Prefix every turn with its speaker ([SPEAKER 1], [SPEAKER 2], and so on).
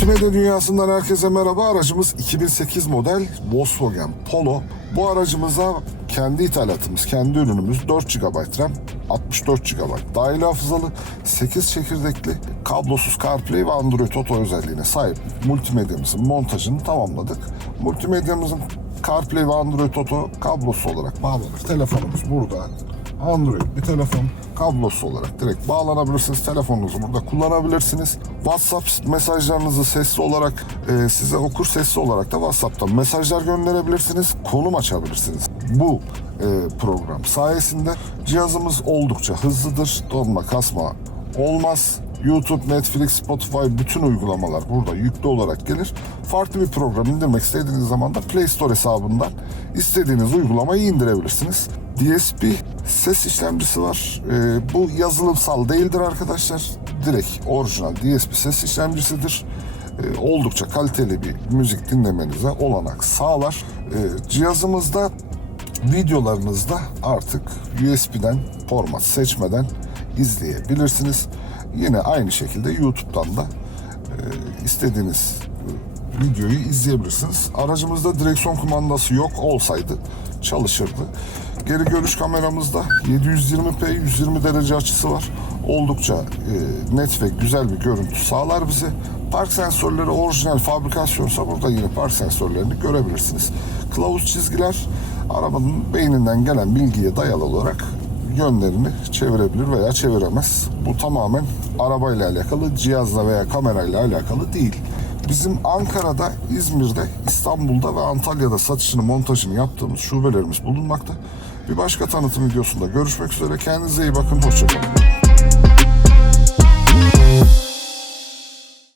[SPEAKER 1] Motomedya dünyasından herkese merhaba. Aracımız 2008 model Volkswagen Polo. Bu aracımıza kendi ithalatımız, kendi ürünümüz 4 GB RAM, 64 GB dahili hafızalı, 8 çekirdekli, kablosuz CarPlay ve Android Auto özelliğine sahip multimedyamızın montajını tamamladık. Multimedyamızın CarPlay ve Android Auto kablosu olarak bağlanır. Telefonumuz burada. Android bir telefon kablosu olarak direkt bağlanabilirsiniz. Telefonunuzu burada kullanabilirsiniz. WhatsApp mesajlarınızı sesli olarak e, size okur sesli olarak da WhatsApp'tan mesajlar gönderebilirsiniz. Konum açabilirsiniz. Bu e, program sayesinde cihazımız oldukça hızlıdır. Donma kasma olmaz. YouTube, Netflix, Spotify bütün uygulamalar burada yüklü olarak gelir. Farklı bir program indirmek istediğiniz zaman da Play Store hesabından istediğiniz uygulamayı indirebilirsiniz. DSP ses işlemcisi var. Ee, bu yazılımsal değildir arkadaşlar. Direkt orijinal DSP ses işlemcisidir. Ee, oldukça kaliteli bir müzik dinlemenize olanak sağlar. Ee, cihazımızda videolarınızda artık USB'den format seçmeden izleyebilirsiniz. Yine aynı şekilde YouTube'dan da e, istediğiniz e, videoyu izleyebilirsiniz. Aracımızda direksiyon kumandası yok olsaydı çalışırdı. Geri görüş kameramızda 720p 120 derece açısı var. Oldukça e, net ve güzel bir görüntü sağlar bize. Park sensörleri orijinal fabrikasyonsa burada yine park sensörlerini görebilirsiniz. Kılavuz çizgiler arabanın beyninden gelen bilgiye dayalı olarak yönlerini çevirebilir veya çeviremez. Bu tamamen arabayla alakalı, cihazla veya kamerayla alakalı değil. Bizim Ankara'da, İzmir'de, İstanbul'da ve Antalya'da satışını, montajını yaptığımız şubelerimiz bulunmakta. Bir başka tanıtım videosunda görüşmek üzere. Kendinize iyi bakın, hoşçakalın.